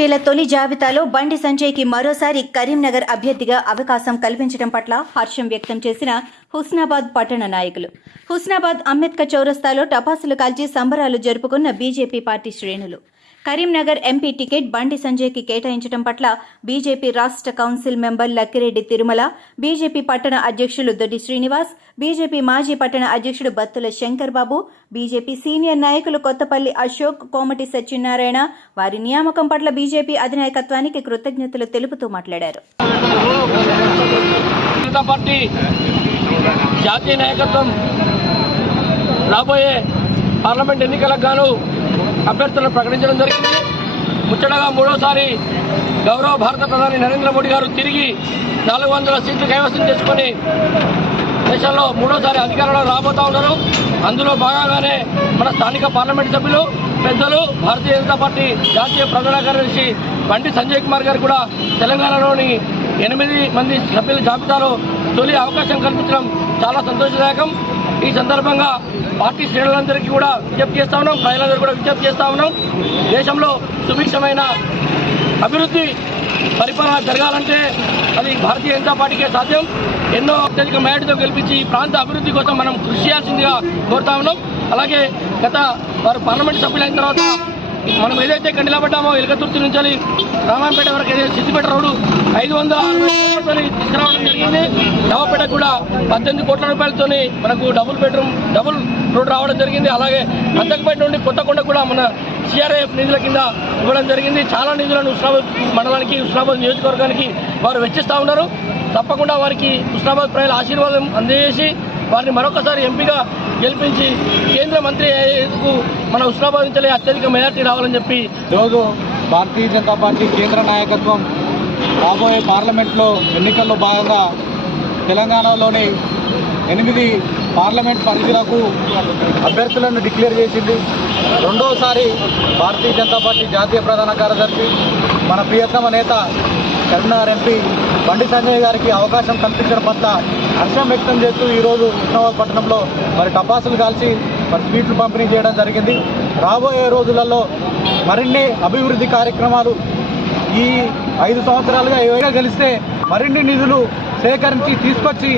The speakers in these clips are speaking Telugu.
ఎంపీల తొలి జాబితాలో బండి సంజయ్కి మరోసారి కరీంనగర్ అభ్యర్థిగా అవకాశం కల్పించడం పట్ల హర్షం వ్యక్తం చేసిన హుస్నాబాద్ పట్టణ నాయకులు. హుస్నాబాద్ అంబేద్కర్ చౌరస్తాలో టపాసులు కాల్చి సంబరాలు జరుపుకున్న బీజేపీ పార్టీ శ్రేణులు. కరీంనగర్ ఎంపీ టికెట్ బండి సంజయ్కి కేటాయించడం పట్ల బీజేపీ రాష్ట్ర council member Lakkireddy Tirumala, BJP పట్టణ అధ్యక్షులు దొడ్డి శ్రీనివాస్, బీజేపీ మాజీ పట్టణ అధ్యక్షుడు బత్తుల శంకర్ బాబు, బీజేపీ సీనియర్ నాయకులు కొత్తపల్లి అశోక్, కోమటి సత్యనారాయణ వారి నియామకం పట్ల బీజేపీ అధినాయకత్వానికి కృతజ్ఞతలు తెలుపుతూ మాట్లాడారు. జాతీయ నాయకత్వం రాబోయే పార్లమెంట్ ఎన్నికలకు గాను అభ్యర్థులను ప్రకటించడం జరిగింది. ముచ్చటగా మూడోసారి గౌరవ భారత ప్రధాని నరేంద్ర మోడీ గారు తిరిగి 400 సీట్లు కైవసం చేసుకుని దేశంలో మూడోసారి అధికారంలో రాబోతా ఉన్నారు. అందులో భాగంగానే మన స్థానిక పార్లమెంటు సభ్యులు పెద్దలు భారతీయ జనతా పార్టీ జాతీయ ప్రధాన కార్యదర్శి బండి సంజయ్ కుమార్ గారు కూడా తెలంగాణలోని 8 మంది సభ్యుల జాబితాలో తొలి అవకాశం కల్పించడం చాలా సంతోషదాయకం. ఈ సందర్భంగా పార్టీ శ్రేణులందరికీ కూడా విజ్ఞప్తి చేస్తా ఉన్నాం, ప్రజలందరూ కూడా విజ్ఞప్తి చేస్తా ఉన్నాం. దేశంలో సుభిక్షమైన అభివృద్ధి పరిపాలన జరగాలంటే అది భారతీయ జనతా పార్టీకే సాధ్యం. ఎన్నో అత్యధిక మేరతో గెలిపించి ఈ ప్రాంత అభివృద్ధి కోసం మనం కృషి చేయాల్సిందిగా కోరుతా ఉన్నాం. అలాగే గత వారు పార్లమెంటు సభ్యులైన తర్వాత మనం ఏదైతే కండిలాపడ్డామో ఎలకతుర్తి నుంచి రామాయంపేట వరకు ఏదైతే సిద్దిపేట రోడ్డు 560 తీసుకురావడం జరిగింది. నవపేట కూడా 18 కోట్ల రూపాయలతో మనకు డబుల్ రోడ్ రావడం జరిగింది. అలాగే అంతకుపేట నుండి కొత్తకొండ కూడా మన సిఆర్ఐఎఫ్ నిధుల కింద ఇవ్వడం జరిగింది. చాలా నిధులను హుస్నాబాద్ మండలానికి, హుస్నాబాద్ నియోజకవర్గానికి వారు వెచ్చిస్తూ ఉన్నారు. తప్పకుండా వారికి హుస్నాబాద్ ప్రజల ఆశీర్వాదం అందజేసి వారిని మరొకసారి ఎంపీగా గెలిపించి కేంద్ర మంత్రి అయ్యేందుకు మన హుస్నాబాద్ నుంచి అత్యధిక మెజార్టీ రావాలని చెప్పి ఈరోజు భారతీయ జనతా పార్టీ కేంద్ర నాయకత్వం రాబోయే పార్లమెంట్లో ఎన్నికల్లో భాగంగా తెలంగాణలోని 8 పార్లమెంట్ పరిధిలకు అభ్యర్థులను డిక్లేర్ చేసింది. రెండోసారి భారతీయ జనతా పార్టీ జాతీయ ప్రధాన కార్యదర్శి మన ప్రియతమ నేత కరీంనగర్ ఎంపీ బండి సంజయ్ గారికి అవకాశం కల్పించడం పట్ల హర్షం వ్యక్తం చేస్తూ ఈరోజు హుస్నాబాద్ పట్టణంలో టపాసులు కాల్చి స్వీట్లు పంపిణీ చేయడం జరిగింది. రాబోయే రోజులలో మరిన్ని అభివృద్ధి కార్యక్రమాలు ఈ 5 సంవత్సరాలుగా ఏవైనా గెలిస్తే మరిన్ని నిధులు సేకరించి తీసుకొచ్చి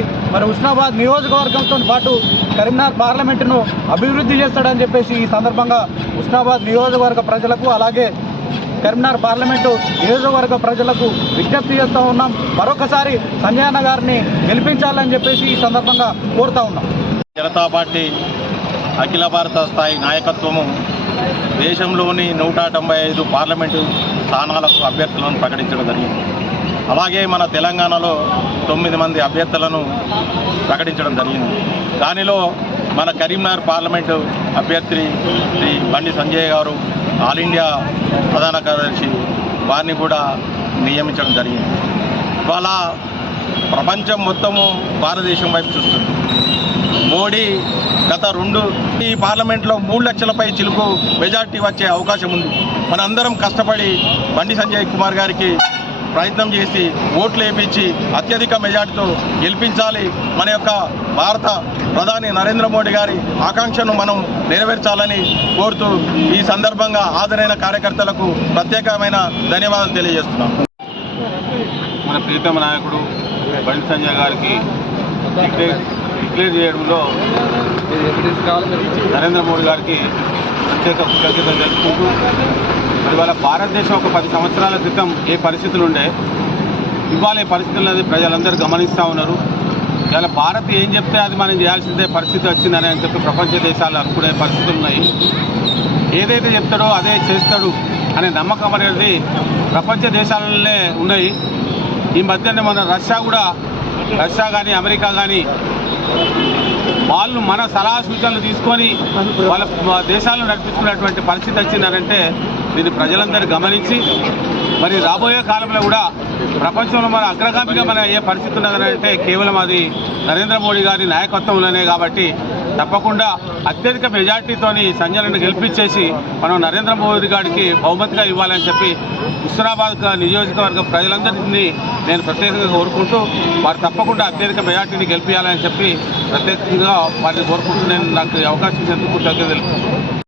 హుస్నాబాద్ నియోజకవర్గంతో పాటు కరీంనగర్ పార్లమెంటును అభివృద్ధి చేస్తాడని చెప్పేసి ఈ సందర్భంగా హుస్నాబాద్ నియోజకవర్గ ప్రజలకు అలాగే కరీంనగర్ పార్లమెంటు నియోజకవర్గ ప్రజలకు విజ్ఞప్తి చేస్తూ ఉన్నాం. మరొకసారి సంజయ్ అన్న గారిని గెలిపించాలని చెప్పేసి ఈ సందర్భంగా కోరుతా ఉన్నాం. జనతా పార్టీ అఖిల భారత స్థాయి నాయకత్వము దేశంలోని 175 పార్లమెంటు స్థానాలకు అభ్యర్థులను ప్రకటించడం జరిగింది. అలాగే మన తెలంగాణలో 9 మంది అభ్యర్థులను ప్రకటించడం జరిగింది. దానిలో మన కరీంనగర్ పార్లమెంటు అభ్యర్థి శ్రీ బండి సంజయ్ గారు ఆల్ ఇండియా ప్రధాన కార్యదర్శి వారిని కూడా నియమించడం జరిగింది. ఇవాళ ప్రపంచం మొత్తము భారతదేశం వైపు చూస్తుంది. మోడీ గత ఈ పార్లమెంట్లో 3 లక్షలపై చిలుకు మెజార్టీ వచ్చే అవకాశం ఉంది. మనందరం కష్టపడి బండి సంజయ్ కుమార్ గారికి ప్రయత్నం చేసి ఓట్లు వేయించి అత్యధిక మెజార్టీతో గెలిపించాలి. మన యొక్క భారత ప్రధాని నరేంద్ర మోడీ గారి ఆకాంక్షను మనం నెరవేర్చాలని కోరుతూ ఈ సందర్భంగా హాజరైన కార్యకర్తలకు ప్రత్యేకమైన ధన్యవాదాలు తెలియజేస్తున్నాం. మన ప్రీతమ నాయకుడు బండి సంజయ్ గారికి డిక్లేర్ చేయడంలో నరేంద్ర మోడీ గారికి ప్రత్యేక కృతజ్ఞతలు తెలుపుకుంటూ ఇవాళ భారతదేశం ఒక 10 సంవత్సరాల క్రితం ఏ పరిస్థితులు ఉండే ఇవాళ ఈ పరిస్థితులు అనేది ప్రజలందరూ గమనిస్తూ ఉన్నారు. ఇవాళ భారత్ ఏం చెప్తే అది మనం చేయాల్సిందే పరిస్థితి వచ్చిందని చెప్పి ప్రపంచ దేశాలు అనుకునే పరిస్థితులు ఉన్నాయి. ఏదైతే చెప్తాడో అదే చేస్తాడు అనే నమ్మకం అనేది ప్రపంచ దేశాలనే ఉన్నాయి. ఈ మధ్యనే మన రష్యా కానీ అమెరికా కానీ వాళ్ళు మన సలహా సూచనలు తీసుకొని వాళ్ళ దేశాలను నడిపించుకునేటువంటి పరిస్థితి వచ్చిందనంటే దీన్ని ప్రజలందరూ గమనించి రాబోయే కాలంలో కూడా ప్రపంచంలో మన అగ్రగామిగా ఏ పరిస్థితి ఉన్నదనంటే కేవలం అది నరేంద్ర మోడీ గారి నాయకత్వంలోనే. కాబట్టి తప్పకుండా అత్యధిక మెజార్టీతోని సంజయ్ను గెలిపించేసి మనం నరేంద్ర మోదీ గారికి బహుమతిగా ఇవ్వాలని చెప్పి హుస్నాబాద్ నియోజకవర్గ ప్రజలందరినీ నేను ప్రత్యేకంగా కోరుకుంటూ వారు తప్పకుండా అత్యధిక మెజార్టీని గెలిపించాలని చెప్పి ప్రత్యేకంగా వారిని కోరుకుంటూ నేను నాకు అవకాశం ఇచ్చేందుకు కృతజ్ఞతలు తెలుపుతున్నాను.